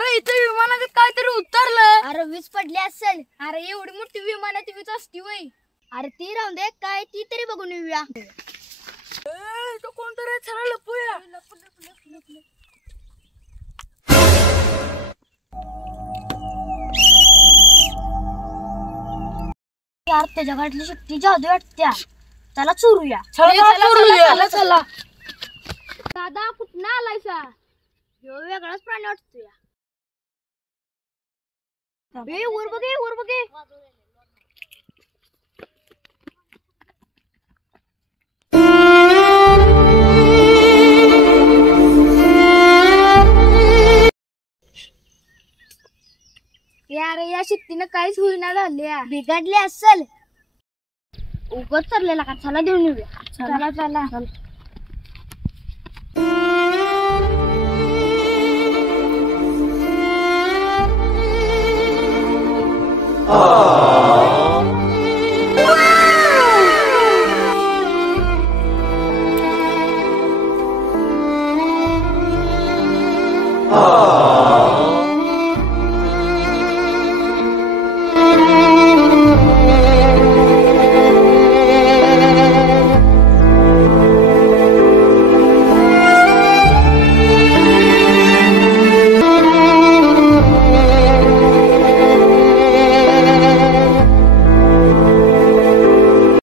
अरे इथे विमानात काहीतरी उतरलं. अरे वीज पडली असेल. अरे एवढी मोठी विमानाची वीज असती वय. अरे ती राहून दे, काय ती तरी बघून येऊया. तो कोणतरी चला लपूया. यार त्याच्या गाडीतली शक्ती जादू वाटत्या. चला चोरूया. चला चला. दादा कुठं आलायसा? ह्यो वेगळाच प्राणी वाटतोय. वर बघे वर बघे. यार या शक्तीनं काहीच होईना झाले. बिघडले असेल. उगत चाललेला का? चला देऊन येऊया. चला चला. Oh